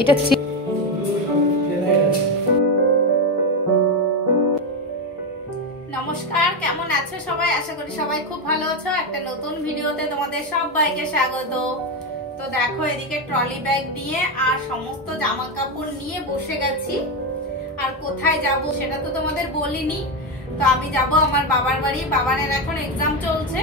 এটা নমস্কার, কেমন আছো সবাই? আশা করি সবাই খুব ভালো আছো। একটা নতুন ভিডিওতে তোমাদের সবাইকে স্বাগত। তো দেখো, এদিকে ট্রলি ব্যাগ নিয়ে আর সমস্ত জামা কাপড় নিয়ে বসে গেছি। আর কোথায় যাব সেটা তো তোমাদের বলিনি। তো আমি যাব আমার বাবার বাড়ি। বাবানের এখন এক্সাম চলছে,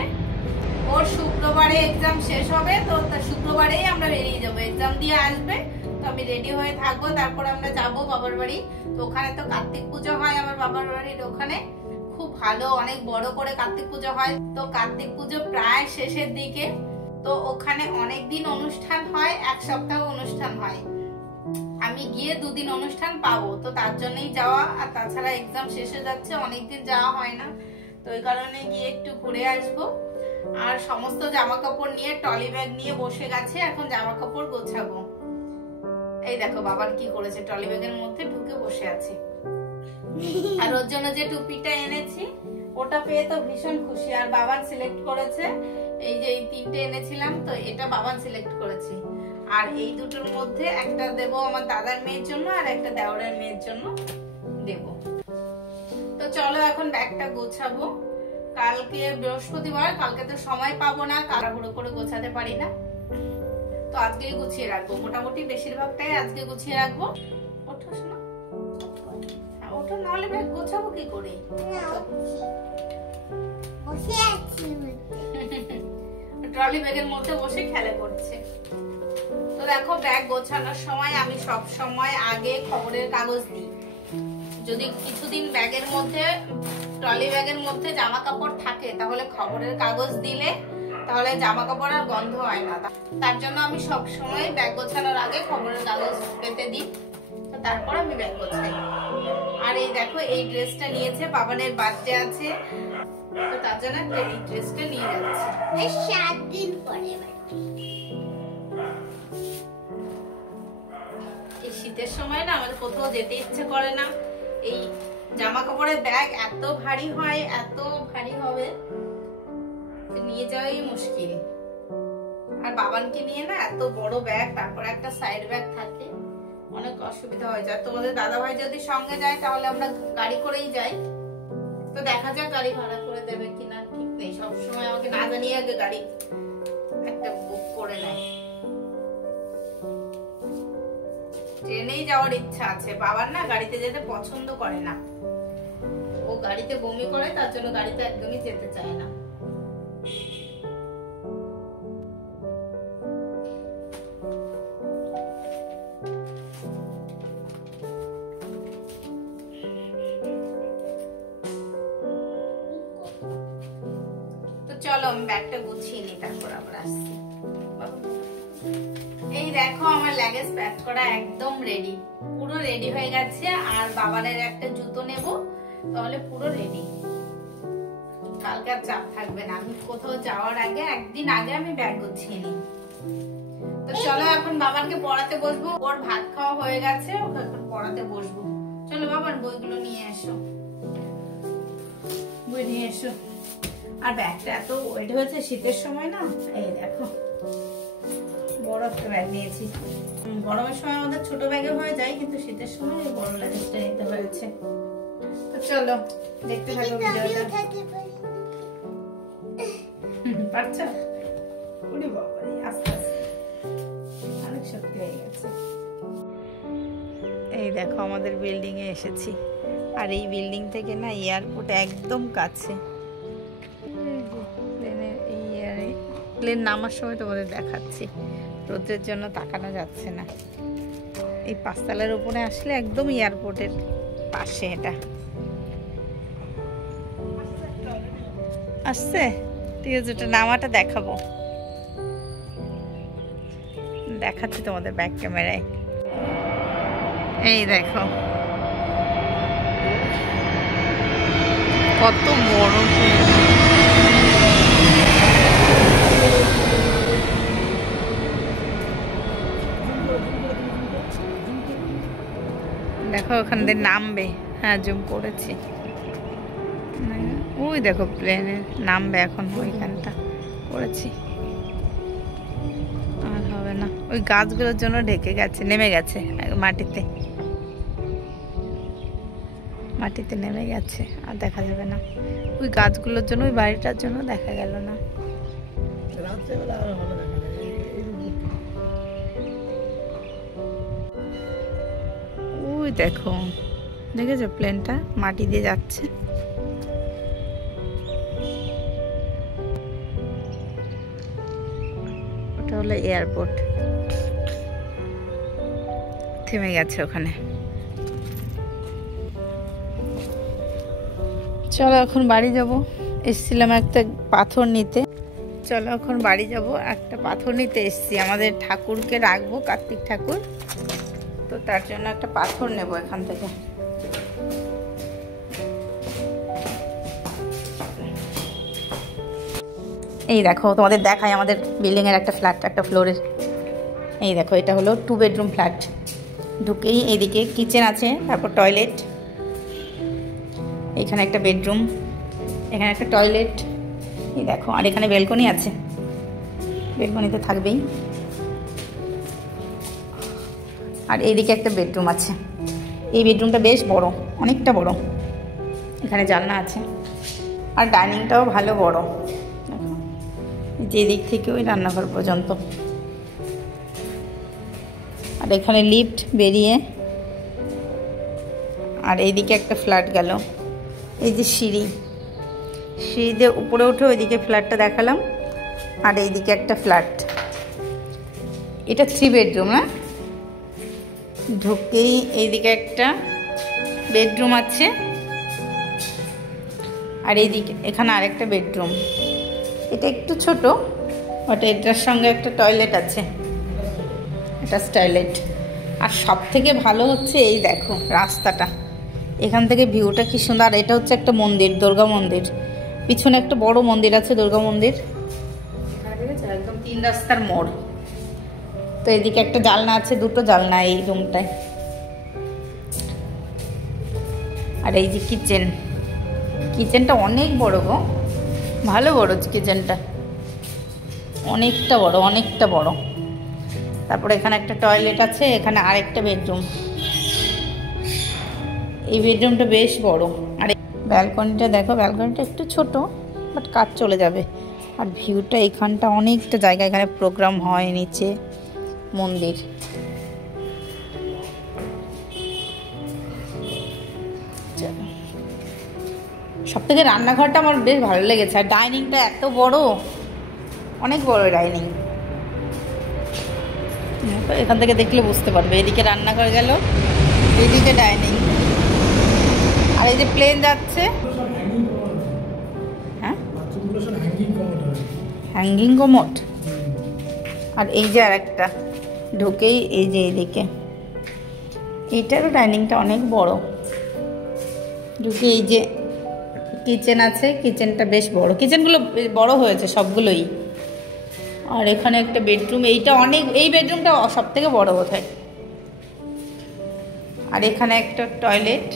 ওর শুক্রবারে এক্সাম শেষ হবে। তো শুক্রবারেই আমরা বেরিয়ে যাবো, এক্সাম দিয়ে আসবে। তো আমি রেডি হয়ে থাকবো, তারপর আমরা যাব বাবার বাড়ি। তো ওখানে তো কার্তিক পুজো হয় আমার বাবার বাড়ির ওখানে, খুব ভালো, অনেক বড় করে কার্তিক পুজো হয়। তো কার্তিক পুজো প্রায় শেষের দিকে, তো ওখানে অনেক দিন অনুষ্ঠান হয়, এক সপ্তাহ অনুষ্ঠান হয়। আমি গিয়ে 2 দিন অনুষ্ঠান পাবো, তো তার জন্যই যাওয়া। আর তাছাড়া এক্সাম শেষ হয়ে যাচ্ছে, অনেকদিন যাওয়া হয় না, তো ওই কারণে গিয়ে একটু ঘুরে আসবো। আর সমস্ত জামা কাপড় নিয়ে ট্রলি ব্যাগ নিয়ে বসে গেছে, এখন জামা কাপড় গোছাবো। এই দেখো বাবার কি করেছে, ট্রলি ব্যাগের মধ্যে ঢুকে বসে আছে। আর ওর জন্য যে টুপিটা এনেছি ওটা পেয়ে তো ভীষণ খুশি। আর বাবান সিলেক্ট করেছে, এই যে এই 3টে এনেছিলাম, তো এটা বাবান সিলেক্ট করেছে। আর এই দুটোর মধ্যে একটা দেবো আমার দাদার মেয়ের জন্য, আর একটা দেওরের মেয়ের জন্য দেব। তো চলো এখন ব্যাগটা গোছাবো। কালকে বৃহস্পতিবার, কালকে তো সময় পাবো না, তাড়াহুড়ো করে গোছাতে পারি না। তো আজকেই গুছিয়ে রাখবো, মোটামুটি বেশিরভাগটাই আজকে গুছিয়ে রাখবো। ওঠো শোনা, ওঠো, নাহলে ব্যাগ গোছাবো কি করে? ট্রলি ব্যাগের মধ্যে বসে খেলা করছে। তো দেখো, ব্যাগ গোছানোর সময় আমি সব সময় আগে খবরের কাগজ দিই। যদি কিছুদিন ব্যাগের মধ্যে, ট্রলি ব্যাগের মধ্যে জামা কাপড় থাকে, তাহলে খবরের কাগজ দিলে তাহলে জামা কাপড় আর গন্ধ হয় না। তার জন্য আমি সব সময় ব্যাগ গোছানোর আগে খবরের কাগজ পেতে দিই, তো তারপর আমি ব্যাগ গোছাই। আর এই দেখো, এই ড্রেসটা নিয়েছে, বাবানের বার্থডে আছে, তো তার জন্য এই ড্রেসটা নিয়ে যাচ্ছে। এই 7 দিন পরে এই শীতের সময় না আমাদের কোথাও যেতে ইচ্ছে করে না। এই জামা কাপড়ের ব্যাগ এত ভারী হয়, এত ভারী হবে, নিয়ে যাওয়াই মুশকিল। আর বাবানকে নিয়ে না এত বড় ব্যাগ, তারপর একটা সাইড ব্যাগ থাকে, অনেক অসুবিধা হয়ে যায়। তোমাদের দাদা ভাই যদি সঙ্গে যায় তাহলে আমরা গাড়ি করেই যাই। তো দেখা যাক গাড়ি ভাড়া করে দেবে কিনা, ঠিক নেই। সবসময় আমাকে না জানিয়ে আগে গাড়ি একটা বুক করে নেয়। ট্রেনেই যাওয়ার ইচ্ছা আছে। বাবার না গাড়িতে যেতে পছন্দ করে না, ও গাড়িতে বমি করে, তার জন্য গাড়িতে একদমই যেতে চায় না। তো চলো আমি ব্যাগটা গুছিয়ে নিই, তারপর আবার আসছি। এই দেখো, আমার লাগেজ প্যাক করা একদম রেডি, পুরো রেডি হয়ে গেছে। আর বাবানের একটা জুতো নেব, তাহলে পুরো রেডি। কালকে আর চাপ থাকবে না, আমি কোথাও যাওয়ার আগে একদিন আগে আমি ব্যাগ গুছিয়ে নিই। তো চলো এখন বাবানকে পড়াতে বসবো। ওর ভাত খাওয়া হয়ে গেছে, ওকে এখন পড়াতে বসবো। চলো বাবার বইগুলো নিয়ে এসো, বই নিয়ে এসো। আর ব্যাগটা এত ওয়েট হয়েছে শীতের সময় না। এই দেখো, বড় একটা ব্যাগ নিয়েছি। গরমের সময় আমাদের ছোট ব্যাগে হয়ে যায়, কিন্তু শীতের সময় এই বড় লাগেজটা নিতে হয়েছে। তো চলো দেখতে থাকো ভিডিওটা। পারছো? ওরে বাবা, আস্তে আস্তে অনেক শক্তি হয়ে গেছে। এই দেখো, আমাদের বিল্ডিং এ এসেছি। আর এই বিল্ডিং থেকে না এয়ারপোর্ট একদম কাছে। প্লেন নামার সময় তোমাদের দেখাচ্ছি, রোদের জন্য তাকানো যাচ্ছে না। এই 5 তলার উপরে আসলে একদম এয়ারপোর্টের পাশে এটা আসছে। ঠিক আছে, এটা নামাটা দেখাবো, দেখাচ্ছি তোমাদের ব্যাক ক্যামেরায়। এই দেখো কত বড়। দেখো ওখান দিয়ে নামবে। হ্যাঁ, জুম করেছি। ওই দেখো প্লেনের নামবে এখন, ওইখানটা করেছি। আর হবে যাবে না, ওই গাছগুলোর জন্য ঢেকে গেছে, নেমে গেছে মাটিতে, মাটিতে নেমে গেছে, আর দেখা যাবে না। ওই গাছগুলোর জন্য, ওই বাড়িটার জন্য দেখা গেল না। ওই দেখো, দেখেছো প্লেনটা মাটি দিয়ে যাচ্ছে। ওটা হলো এয়ারপোর্ট, থেমে গেছে ওখানে। চলো এখন বাড়ি যাব, এসছিলাম একটা পাথর নিতে। চলো এখন বাড়ি যাব, একটা পাথর নিতে এসছি, আমাদের ঠাকুরকে রাখবো, কার্তিক ঠাকুর, তো তার জন্য একটা পাথর নেব এখান থেকে। এই দেখো, তোমাদের দেখাই আমাদের বিল্ডিং এর একটা ফ্ল্যাট, একটা ফ্লোরের। এই দেখো, এটা হলো 2 বেডরুম ফ্ল্যাট। ঢুকেই এইদিকে কিচেন আছে, তারপর টয়লেট, এখানে একটা বেডরুম, এখানে একটা টয়লেট, এই দেখো, আর এখানে ব্যালকনি আছে, ব্যালকনিতে থাকবেই। আর এইদিকে একটা বেডরুম আছে, এই বেডরুমটা বেশ বড়, অনেকটা বড়, এখানে জানলা আছে, আর ডাইনিংটাও ভালো বড়, যে দিক থেকে ওই রান্নাঘর পর্যন্ত। আর এখানে লিফট বেরিয়ে, আর এইদিকে একটা ফ্ল্যাট গেল, এই যে সিঁড়ি, সিঁড়ি দিয়ে উপরে উঠে ওইদিকে ফ্ল্যাটটা দেখালাম। আর এইদিকে একটা ফ্ল্যাট, এটা 3 বেডরুম। না, ঢুকেই এইদিকে একটা বেডরুম আছে, আর এইদিকে এখানে আরেকটা বেডরুম, এটা একটু ছোট, বাট এটার সঙ্গে একটা টয়লেট আছে, এটা টয়লেট। আর সব থেকে ভালো হচ্ছে এই দেখো রাস্তাটা, এখান থেকে ভিউটা কি সুন্দর। আর এটা হচ্ছে একটা মন্দির, দুর্গা মন্দির, পিছনে একটা বড় মন্দির আছে, দুর্গা মন্দির, একদম 3 রাস্তার মোড়। তো এদিকে একটা জানলা আছে, 2টো জানলা এই রুমটায়। আর এই যে কিচেন, কিচেনটা অনেক বড় গো, ভালো বড় কিচেনটা, অনেকটা বড়, অনেকটা বড়। তারপরে এখানে একটা টয়লেট আছে, এখানে আরেকটা বেডরুম, এই বেডরুমটা বেশ বড়। আর ব্যালকনিটা দেখো, ব্যালকনিটা একটু ছোট, বাট কাজ চলে যাবে। আর ভিউটা এখানটা অনেকটা জায়গা, এখানে প্রোগ্রাম হয়, নিচে মন্দির। সব থেকে রান্নাঘরটা আমার বেশ ভালো লেগেছে, আর ডাইনিংটা এত বড়, অনেক বড় ডাইনিং, এখান থেকে দেখলে বুঝতে পারবে। এদিকে রান্নাঘর গেল, এদিকে ডাইনিং, আর এই যে প্লেন যাচ্ছে, হ্যাঁ হ্যাঙ্গিং কমোড। আর এই যে আর একটা ঢুকেই এই যে এইদিকে, এইটারও ডাইনিংটা অনেক বড়। ঢুকে এই যে কিচেন আছে, কিচেনটা বেশ বড়, কিচেনগুলো বড় হয়েছে সবগুলোই। আর এখানে একটা বেডরুম, এইটা অনেক, এই বেডরুমটা সব থেকে বড় বোধহয়। আর এখানে একটা টয়লেট,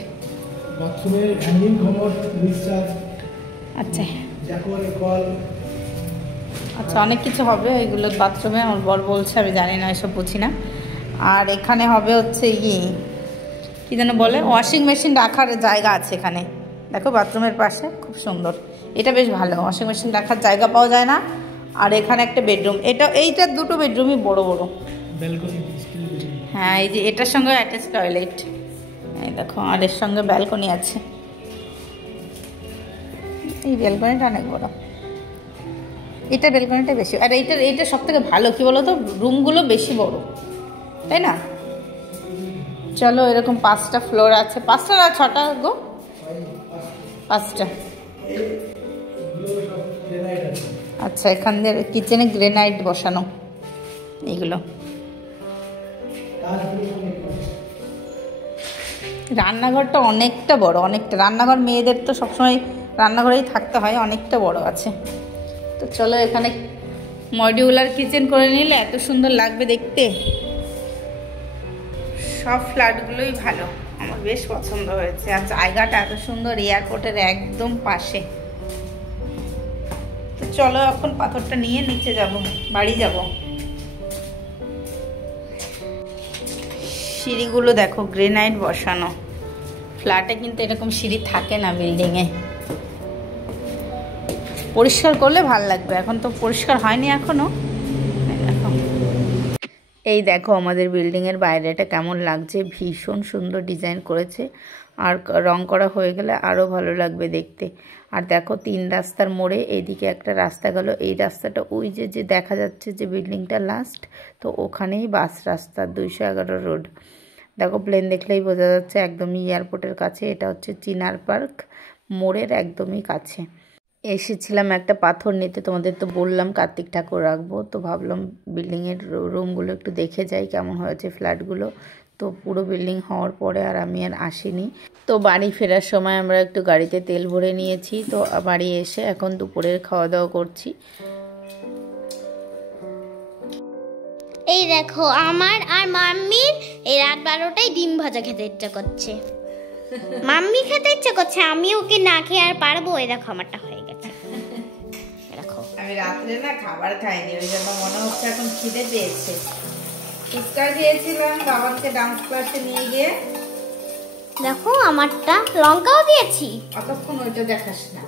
আচ্ছা আচ্ছা, অনেক কিছু হবে এগুলো বাথরুমে, আমার বর বলছে, আমি জানি না, এসব বুঝি না। আর এখানে হবে হচ্ছে কি যেন বলে, ওয়াশিং মেশিন রাখার জায়গা আছে এখানে, দেখো বাথরুমের পাশে, খুব সুন্দর। এটা বেশ ভালো, ওয়াশিং মেশিন রাখার জায়গা পাওয়া যায় না। আর এখানে একটা বেডরুম, এইটার 2টো বেডরুমই বড় বড়। হ্যাঁ, এই যে এটার সঙ্গে অ্যাটাচ টয়লেট, এই দেখো, আর এর সঙ্গে ব্যালকনি আছে। এই ব্যালকনিটা অনেক বড়, এটা ব্যালকনিটা বেশি। আর এইটা সব থেকে ভালো, কি বলো তো, রুমগুলো বেশি বড়, তাই না? চলো, এরকম 5টা ফ্লোর আছে, 5টা না 6টা গো, 5টা। আচ্ছা, এখান দিয়ে কিচেনে গ্রেনাইট বসানো, এগুলো। রান্নাঘরটা অনেকটা বড়, অনেকটা। রান্নাঘর মেয়েদের তো সবসময় রান্নাঘরেই থাকতে হয়, অনেকটা বড় আছে। তো চলো, এখানে মডিউলার কিচেন করে নিলে এত সুন্দর লাগবে দেখতে। সব ফ্ল্যাটগুলোই ভালো, আমার বেশ পছন্দ হয়েছে। আর জায়গাটা এত সুন্দর, এয়ারপোর্টের একদম পাশে। তো চলো, এখন পাথরটা নিয়ে নিচে যাব, বাড়ি যাব। সিঁড়িগুলো দেখো গ্রেনাইট বসানো। ফ্ল্যাটে কিন্তু এরকম সিঁড়ি থাকে না বিল্ডিংয়ে। পরিষ্কার করলে ভাল লাগবে, এখন তো পরিষ্কার হয়নি এখনো। এই দেখো আমাদের বিল্ডিংয়ের বাইরেটা কেমন লাগছে, ভীষণ সুন্দর ডিজাইন করেছে। আর রং করা হয়ে গেলে আরও ভালো লাগবে দেখতে। আর দেখো 3 রাস্তার মোড়ে এইদিকে একটা রাস্তা গেল, এই রাস্তাটা ওই যে যে দেখা যাচ্ছে যে বিল্ডিংটা লাস্ট, তো ওখানেই বাস রাস্তা 211 রোড। দেখো প্লেন দেখলেই বোঝা যাচ্ছে একদমই এয়ারপোর্টের কাছে। এটা হচ্ছে চিনার পার্ক মোড়ের একদমই কাছে। এসেছিলাম একটা পাথর নিতে, তোমাদের তো বললাম কার্তিক ঠাকুর রাখবো, তো ভাবলাম বিল্ডিংয়ের রুমগুলো একটু দেখে যাই কেমন হয়েছে ফ্ল্যাটগুলো। তো পুরো বিল্ডিং হওয়ার পরে আর আমি আর আসিনি। তো বাড়ি ফেরার সময় আমরা একটু গাড়িতে তেল ভরে নিয়েছি। তো বাড়ি এসে এখন দুপুরের খাওয়া দাওয়া করছি। এই দেখো আমার আর মাম্মির এই রাত 12টায় ডিম ভাজা খেতে ইচ্ছা করছে। মাম্মি খেতে ইচ্ছা করছে, আমি ওকে না খেয়ে আর পারবো। এই দেখো আমারটা হয়ে গেছে। দেখো আমি রাত্রে না খাবার খাইনি, ওই জন্য মনে হচ্ছে এখন খিদে পেয়েছে। ফুচকা খেয়েছিলাম বাবাকে ডান্স ক্লাসে নিয়ে গিয়ে। দেখো আমারটা লঙ্কাও দিয়েছি। অতক্ষণ ওইটা দেখাস না।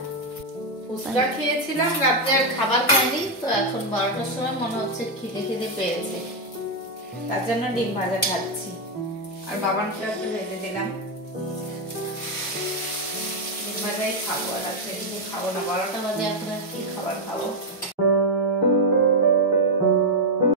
ফুচকা খেয়েছিলাম, রাত্রে আর খাবার খাইনি। তো এখন 12টার সময় মনে হচ্ছে খিদে পেয়েছে, তার জন্য ডিম ভাজা খাচ্ছি। আর বাবানকে একটু ভেজে দিলাম। ডিম ভাজাই খাবো, আর রাত্রে কিছু খাবো না। 12টা বাজে এখন আর কি খাবার খাবো।